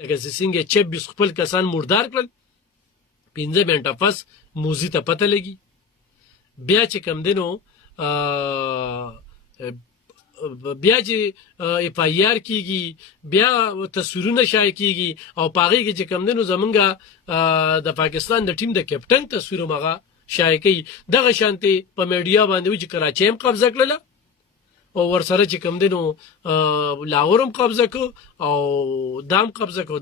لکه څنګه 26 خپل کسان مردار کړل 15 منټه پس موزي ته پته لګي بیا چې کم دینو بیا چې اف آی آر کیږي بیا تصویرونه شایع کیږي او پاغي کې چې کم دینو زمونږه د پاکستان د ټیم د کپټن تصویر مغه شایع کوي دغه شانتي په میډیا باندې چې کراچي هم قبضه کړله او ورسره چې کم دینو لاهورم قبضه کو او دام قبضه کو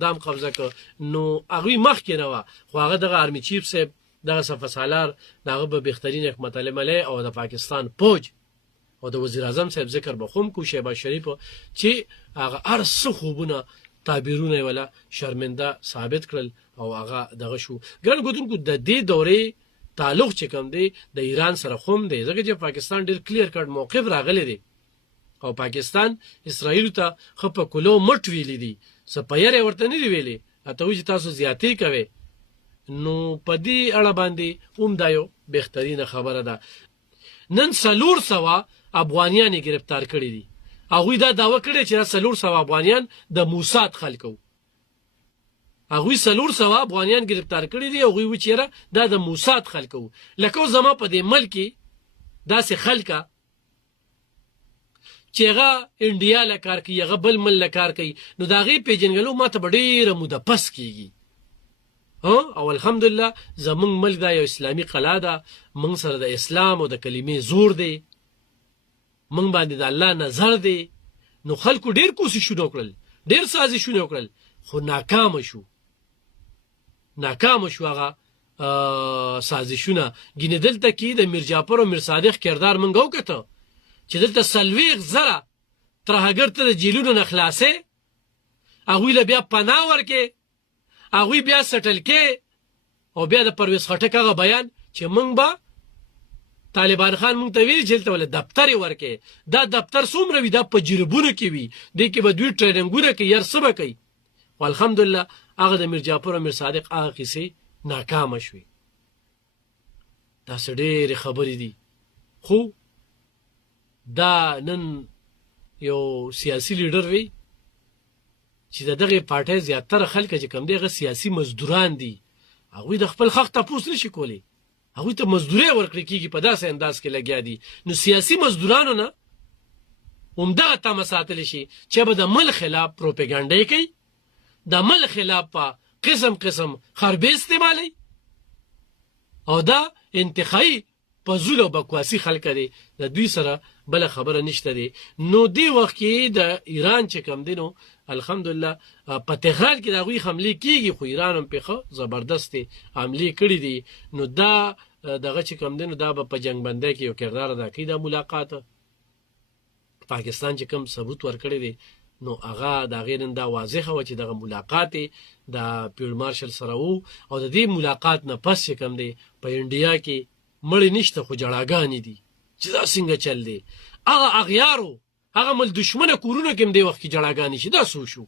نو هغه مخ کې نه و خو هغه دغه آرمی چیف صاحب دغه صفسالار دغه به بهترین حکمت علی او د پاکستان فوج او د وزیر اعظم صاحب ذکر بخوم کو شهباز شریف چې هغه ارس خوبونه تعبیرونه ولا شرمنده ثابت کړل او هغه دغه شو ګران ګدونکو د دې دورې تعلق چې کوم دی د ایران سره خوم دی ځکه چې پاکستان ډیر کلیر کټ موقف راغلی دی او پاکستان اسرائیل ته خپ کولو مټ ویلې دي سپایره ورته نه ویلې اته چې تاسو زیاتې کوي نو په دې اړه باندې دایو بهترینه خبره ده نن 300 افغانیان گرفتار کړي دي هغه دا داوا کړي چې 300 افغانیان د موساد خلکو هغه 300 افغانیان گرفتار کړي دي هغه و چیرې دا د موساد خلکو لکه زما په دې ملک داسې خلکا چې هغه انډیا لکار کوي هغه بل مل لکار کوي نو دا غي پیجنګلو ماته ډېره موده پس کیږي او الحمدلله زمونږ ملک دا یو اسلامي قلعه ده موږ سره د اسلام او د کلمې زور دی موږ باندې د الله نظر دی نو خلکو ډېر کوششونه وکړل ډېر سازشونه وکړل خو ناکام شو هغه سازشونه ګینه دلته کې د میر جعفر او میر صادق کردار موږ وکړو چې دلته سلويغ زره ترهګر ته د جیلونو نه خلاصې هغوی له بیا پناه ورکې هغوی بیا سټل کې او بیا د پرویز خټک هغه بیان چې موږ به طالبان خان موږ ته ویل چې دلته ولې دفتر ورکې دا دفتر څومره وي دا په جربونو کې وي دې کې به دوی ټریننګونه کوي هر څه به کوي والحمدلله هغه د میر جعفر او میر صادق هغه کیسې ناکامه شوې دا څه ډېرې خبرې دي خو دا نن یو سیاسي لیډر وی چې دغه پارټي زیاتره خلک چې کم دیغه سیاسي مزدوران دي هغه د خپل حق تاسو نشي کولی هغه ته مزدوري ورکړي کیږي په داسې انداز کې لګیا دي نو سیاسي مزدورانو نه همدغه تمه ساتل شي چې به د مل خلاف پروپاګاندا کوي د مل خلاف په قسم خربې استعمالي او دا انتخابي پزول او بکواسی خلک دي د دوی سره بل خبره نشته دي نو دی وخت کې د ایران چې کم دینو الحمدلله په تهران کې د غوي حمله کیږي خو ایران هم په زبردست حمله کړې دي نو دا دغه چې کم دینو دا په جنگ بندۍ کې یو کردار ادا کړي د ملاقات پاکستان چې کم ثبوت ورکړي دي نو هغه د غیرن دا واضحه و چې دغه ملاقات د پیړ مارشل سره وو او د دې ملاقات نه پس چې کم دی په انډیا کې مړی نشته خو جړاګانې دي چې دا څنګه چل دی هغه اغیارو هغه مل دشمنه کورونه کې دی وخت کې جړاګانې شي دا سو شو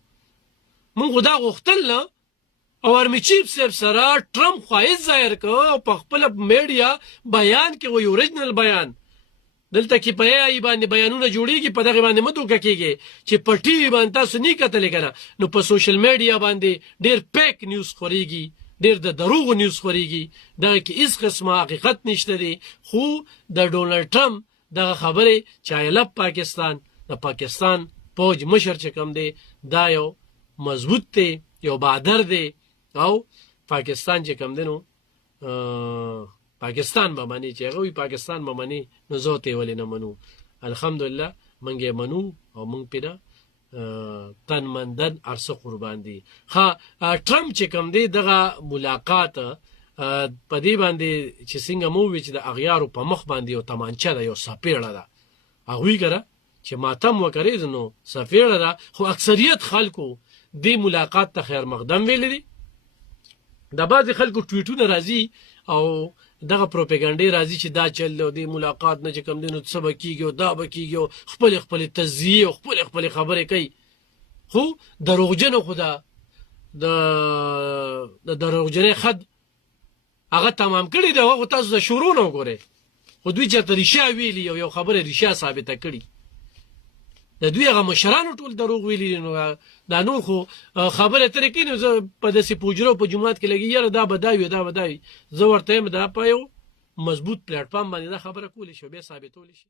مونږ دا غوښتل نه او ارمی چیف صاحب سره ټرمپ خواهش ظاهر کړ او په خپل میډیا بیان کې وی اوریجنل بیان دلته کې په ای باندې بیانونه جوړیږي په دغه باندې مدو کېږي چې په ټي وي باندې تاسو نه کتل کنه نو په سوشل میډیا باندې ډیر پیک نیوز خوريږي ډیر د دروغ نیوز خوريږي دا کې هیڅ قسمه حقیقت نشته دی خو د ډونلډ ټرمپ دغه خبره چې ایلپ پاکستان د پاکستان فوج مشر چې کوم دی دا یو مضبوط دی یو بادر دی او پاکستان چې کوم دی نو پاکستان به مانی چې هغه پاکستان به مانی نو زوته ولې نه منو الحمدلله منګه منو او مونږ پیدا تن مندن ارسه قربان دي ها ټرمپ چې کوم دی دغه ملاقات په دې باندې چې څنګه مو وی چې د اغیارو په مخ باندې یو تمانچه ده یو سپیړه ده هغه ګره چې ماتم وکړي نو سفیړه ده خو اکثریت خلکو دې ملاقات ته خیر مقدم ویل دي د بعض خلکو ټویټونه راځي او دغه پروپاګاندا راځي چې دا چل دی ملاقات نه چې کم دینو څه بکیږي او دا بکیږي خپل تزیه او خپل خبره کوي خو دروغجن خدا د دروغجن خد هغه تمام کړی دا هغه تاسو شروع نه وګورئ خو دوی چې ریښه ویلی یو خبره ریښه ثابته کړي د دوی هغه مشرانو ټول دروغ ویلي نو دا نور خو خبره ترې کینو زه په داسې پوجرو په جمعات کې لګي یاره دا بداوي زه ورته دا په یو مضبوط پلیټ فارم باندې دا خبره کولی شو به ثابتول شي